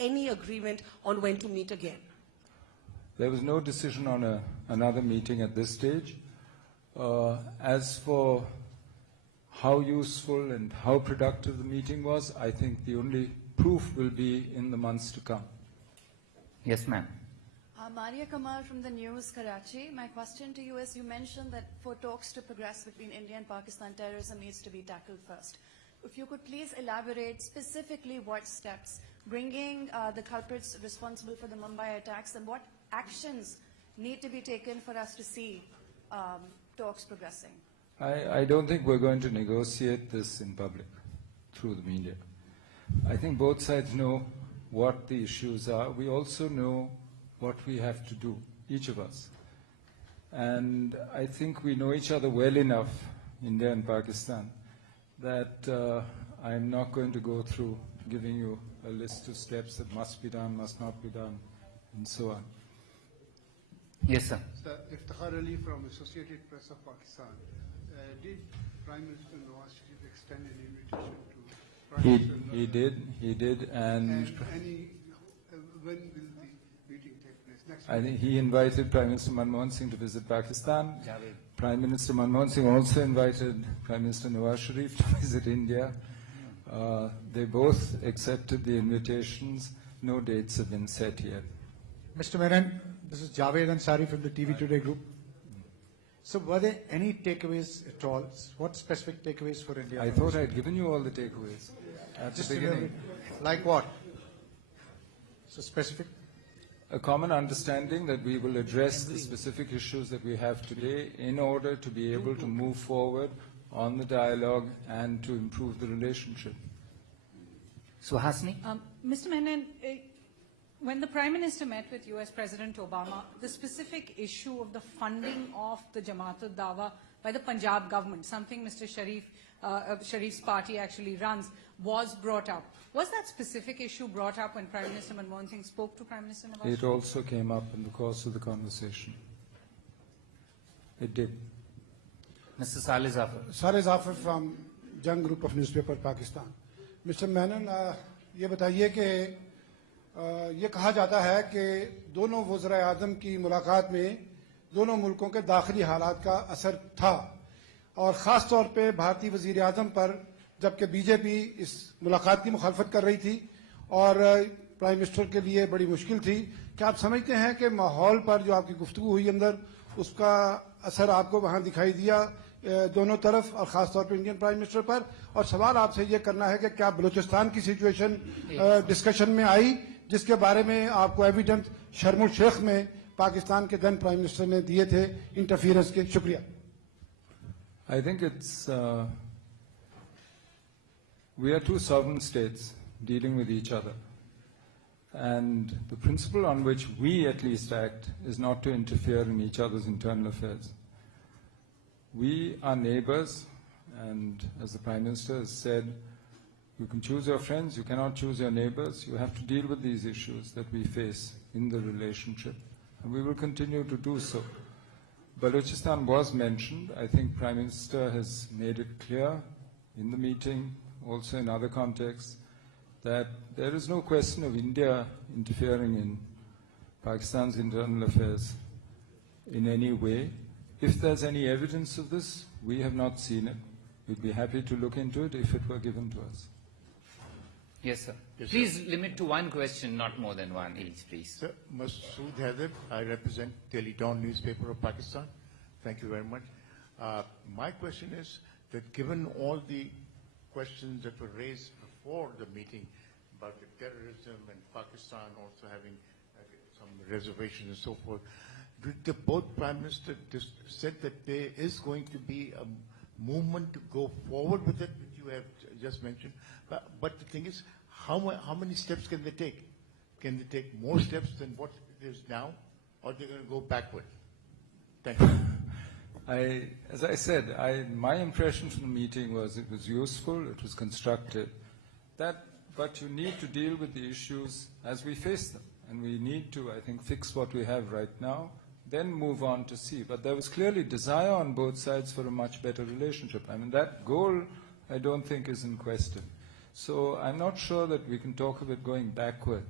any agreement on when to meet again? There was no decision on another meeting at this stage. As for how useful and how productive the meeting was, I think the only proof will be in the months to come. Yes, ma'am. Maria Kamal from the News, Karachi. My question to you is, you mentioned that for talks to progress between India and Pakistan, terrorism needs to be tackled first. If you could please elaborate specifically what steps, bringing the culprits responsible for the Mumbai attacks, and what actions need to be taken for us to see talks progressing. I don't think we're going to negotiate this in public through the media. I think both sides know what the issues are. We also know what we have to do, each of us. And I think we know each other well enough, India and Pakistan, that I'm not going to go through giving you a list of steps that must be done, must not be done, and so on. Yes, sir. Sir, Iftikhar Ali from Associated Press of Pakistan. Did Prime Minister Nawaz Sharif extend an invitation to Prime Minister? He did, and when will the meeting take place? Next I think he invited Prime Minister Manmohan Singh to visit Pakistan. Prime Minister Manmohan Singh also invited Prime Minister Nawaz Sharif to visit India. They both accepted the invitations. No dates have been set yet. Mr. Menon, this is Javed Ansari from the TV Today Group. So were there any takeaways at all? What specific takeaways for India? I thought I'd given you all the takeaways at the beginning. Like what? So specific? A common understanding that we will address the specific issues that we have today in order to be able to move forward on the dialogue and to improve the relationship. Suhasini? Mr. Menon, when the Prime Minister met with US President Obama, the specific issue of the funding of the Jamaat-ud-Dawa by the Punjab government, something Mr. Sharif's party actually runs, was brought up. Was that specific issue brought up when Prime Minister Manmohan Singh spoke to Prime Minister Nawaz Sharif? It also came up in the course of the conversation. It did. Mr. Saleh Zafar. Saleh Zafar from Jung Group of Newspaper, Pakistan. Mr. Menon, ये बताइए कि ये कहा जाता है कि दोनों वज़ीर आज़म की मुलाकात में दोनों मुल्कों के दाखिली हालात का असर था और ख़ास तौर पे भारतीय वज़ीर आज़म पर, जबकि बीजेपी इस मुलाकात की मुखालफत कर रही थी और प्राइम मिनिस्टर के लिए बड़ी मुश्किल थी। क्या आप समझते हैं कि माहौल पर जो आपकी गुफ्तगू हुई अंदर, उसका असर आपको वहाँ दिखाई दिया दोनों तरफ और ख़ास तौर पर इंडियन प्राइम मिनिस्टर पर? और सवाल आपसे ये करना है कि क्या बलूचिस्तान की सिचुएशन डिस्कशन में आई, जिसके बारे में आपको एविडेंस शर्म शेख में पाकिस्तान के देन प्राइम मिनिस्टर ने दिए थे इंटरफियरेंस के? शुक्रिया। I think we are two sovereign states dealing with each other. And the principle on which we at least act is not to interfere in each other's internal affairs. We are neighbors, and as the Prime Minister has said, you can choose your friends, you cannot choose your neighbors. You have to deal with these issues that we face in the relationship, and we will continue to do so. Balochistan was mentioned. I think Prime Minister has made it clear in the meeting, also in other contexts, that there is no question of India interfering in Pakistan's internal affairs in any way. If there's any evidence of this, we have not seen it. We'd be happy to look into it if it were given to us. Yes, sir. Yes, Please sir. limit to one question, not more than one each, please. Sir, Masood Haider, I represent Daily Dawn newspaper of Pakistan. Thank you very much. My question is that given all the questions that were raised before the meeting about the terrorism and Pakistan also having some reservations and so forth, the both Prime Minister said that there is going to be a movement to go forward with it, which you have just mentioned. But the thing is, how many steps can they take? Can they take more steps than what it is now, or they're going to go backward? Thank you. As I said, my impression from the meeting was it was useful, it was constructive. But you need to deal with the issues as we face them. And we need to, I think, fix what we have right now, then move on to see. But there was clearly desire on both sides for a much better relationship. I mean, that goal, I don't think, is in question. So I'm not sure that we can talk of it going backward.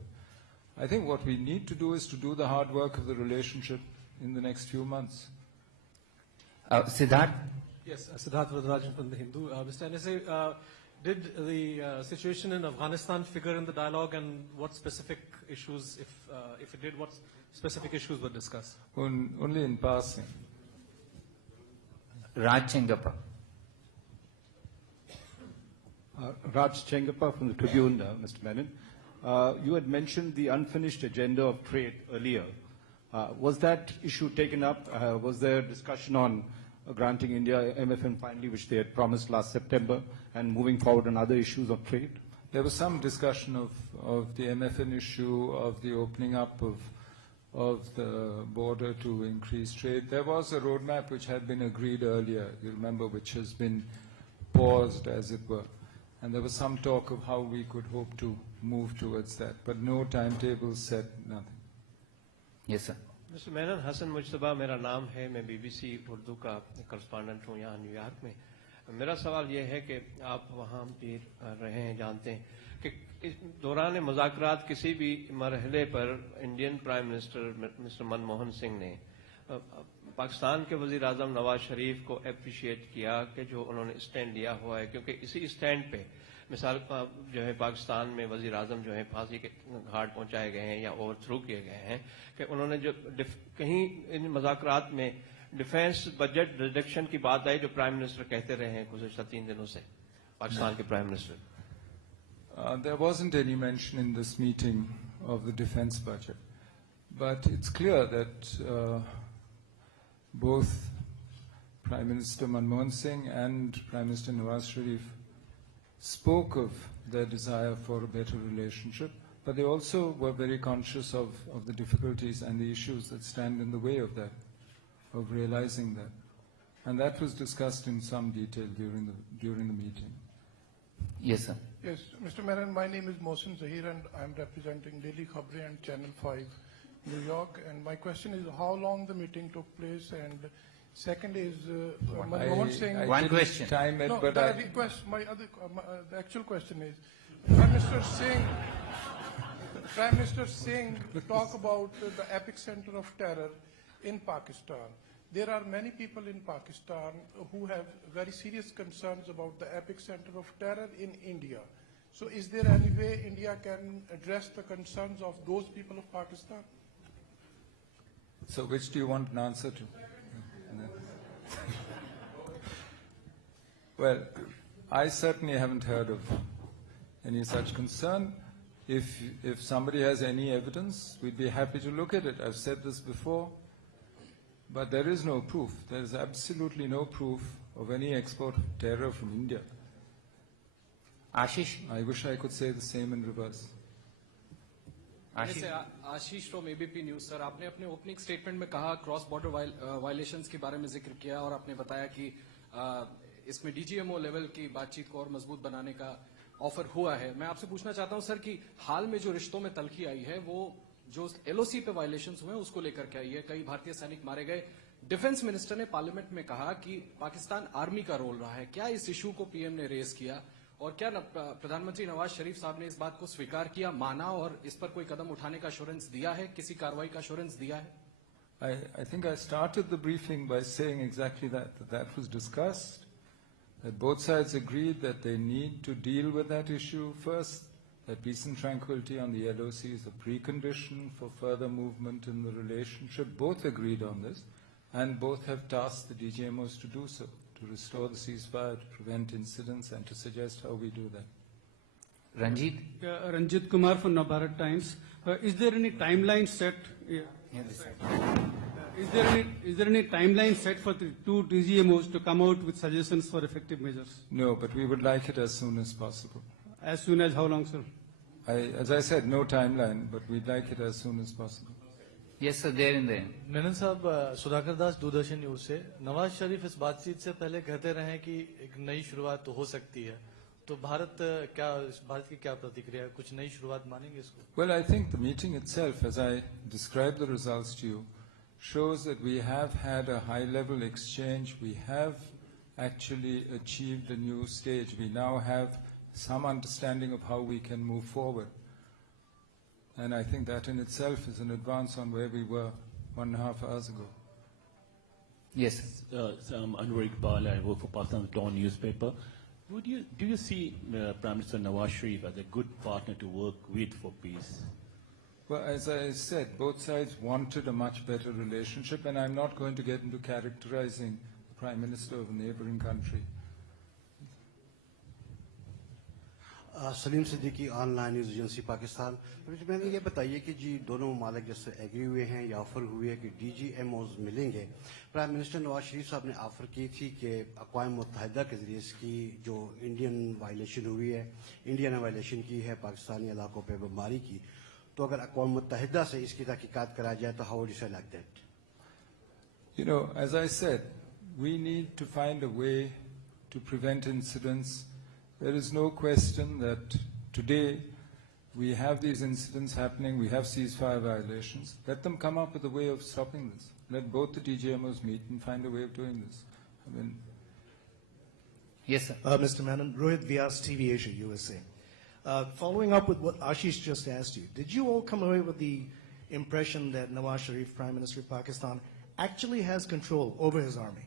I think what we need to do is to do the hard work of the relationship in the next few months. Siddharth? Yes, Siddharth Varadarajan from The Hindu. Mr. NSA, did the situation in Afghanistan figure in the dialogue, and what specific issues, if it did, what specific issues were discussed? Only in passing. Raj Chengappa. Raj Chengappa from the Tribune, Mr. Menon. You had mentioned the unfinished agenda of trade earlier. Was that issue taken up? Was there discussion on granting India MFN finally, which they had promised last September, and moving forward on other issues of trade? There was some discussion of the MFN issue, of the opening up of the border to increase trade. There was a roadmap which had been agreed earlier, you remember, which has been paused, as it were. And there was some talk of how we could hope to move towards that, but no timetable set, nothing. Yes, sir. Mister Menon, Hasan Mujtaba मेरा नाम है, मैं BBC Urdu का correspondent हूँ यहाँ New York में। मेरा सवाल ये है कि आप वहाँ भी रहे हैं, जानते हैं कि इस दौरान मुज़ाकरात किसी भी मरहले पर Indian prime minister mister Manmohan Singh ने पाकिस्तान के वज़ीर आज़म नवाज शरीफ को अप्रिशिएट किया कि जो उन्होंने स्टैंड लिया हुआ है, क्योंकि इसी स्टैंड पे मिसाल जो है पाकिस्तान में वज़ीर आज़म जो है फांसी के घाट पहुंचाए गए हैं या ओवरथ्रो किए गए हैं, कि उन्होंने जो कहीं इन मुज़ाकरात में डिफेंस बजट रिडक्शन की बात आई, जो प्राइम मिनिस्टर कहते रहे हैं गुज़श्ता 3 दिनों से, पाकिस्तान के prime minister. There wasn't any mention in this meeting of the defense budget, but it's clear that both Prime Minister Manmohan Singh and Prime Minister Nawaz Sharif spoke of their desire for a better relationship, but they also were very conscious of the difficulties and the issues that stand in the way of that, of realizing that. And that was discussed in some detail during the meeting. Yes, sir. Yes, Mr. Menon, my name is Mohsin Zahir and I'm representing Daily Khabre and Channel 5, New York. And my question is how long the meeting took place, and second is Manmohan Singh. One question. Time it, No, but the request, the actual question is, Prime Minister Singh talk about the epicenter of terror in Pakistan. There are many people in Pakistan who have very serious concerns about the epicenter of terror in India. So is there any way India can address the concerns of those people of Pakistan? So which do you want an answer to? Well, I certainly haven't heard of any such concern. If somebody has any evidence, we'd be happy to look at it. I've said this before. But there is no proof. There is absolutely no proof of any export of terror from India. Ashish? I wish I could say the same in reverse. Ashish? Ashish from ABP news. Sir, आपने अपने opening statement में कहा cross border violations के बारे में जिक्र किया और आपने बताया कि इसमें डीजीएमओ लेवल की बातचीत को और मजबूत बनाने का ऑफर हुआ है। मैं आपसे पूछना चाहता हूं सर कि हाल में जो रिश्तों में तलखी आई है वो जो एलओसी पे वायलेशंस हुए उसको लेकर के आई है, कई भारतीय सैनिक मारे गए। डिफेंस मिनिस्टर ने पार्लियामेंट में कहा कि पाकिस्तान आर्मी का रोल रहा है। क्या इस इशू को पीएम ने रेज किया और क्या प्रधानमंत्री नवाज शरीफ साहब ने इस बात को स्वीकार किया, माना और इस पर कोई कदम उठाने का एश्योरेंस दिया है, किसी कार्रवाई का एश्योरेंस दिया है? I think I started the briefing by saying exactly that was discussed, that both sides agreed that they need to deal with that issue first, that peace and tranquility on the LOC is a precondition for further movement in the relationship. Both agreed on this, and both have tasked the DGMOs to do so, to restore the ceasefire, to prevent incidents, and to suggest how we do that. Ranjit? Ranjit Kumar from Navbharat Times. Is there any timeline set? Is there any timeline set for the two DGMOs to come out with suggestions for effective measures? No, but we would like it as soon as possible. As soon as how long, sir? As I said, no timeline, but we'd like it as soon as possible. Yes, sir, there in the end. Menon साहब, सुधाकर दास, Doordarshan news से। नवाज शरीफ इस बातचीत से पहले कहते रहे कि एक नई शुरुआत तो हो सकती है, तो भारत की क्या प्रतिक्रिया है? कुछ नई शुरुआत मानेंगे इसको? Well, I think the meeting itself, as I described the results to you, shows that we have had a high-level exchange. We have actually achieved a new stage. We now have some understanding of how we can move forward. And I think that in itself is an advance on where we were 1.5 hours ago. Yes. So I'm Anwar Iqbal. I work for Pakistan's Dawn newspaper. Do you see Prime Minister Nawaz Sharif as a good partner to work with for peace? Well, as I said, both sides wanted a much better relationship, and I'm not going to get into characterizing the Prime Minister of a neighboring country. Salim Siddiqui online news agency Pakistan. मैंने ये बताइए कि जी दोनों ममालिक जैसे agree हुए हैं या ऑफर हुई है कि DGMOs मिलेंगे। प्राइम मिनिस्टर नवाज शरीफ साहब ने ऑफर की थी कि अक़वाम मुत्तहिदा के ज़रिए इसकी जो इंडियन वायलेशन हुई है, इंडिया ने वायलेशन की है पाकिस्तानी इलाकों पर बीमारी की, तो अगर अक़वाम मुत्तहिदा से इसकी तहकीकात कराई जाए तो हाउ वुड यू से like that? You know, as I said, we need to find a way to prevent incidents. There is no question that today we have these incidents happening, we have ceasefire violations. Let them come up with a way of stopping this. Let both the DGMOs meet and find a way of doing this. I mean, yes, sir. Mr. Menon, Rohit Vyas, TV Asia, USA. Following up with what Ashish just asked you, did you all come away with the impression that Nawaz Sharif, Prime Minister of Pakistan, actually has control over his army?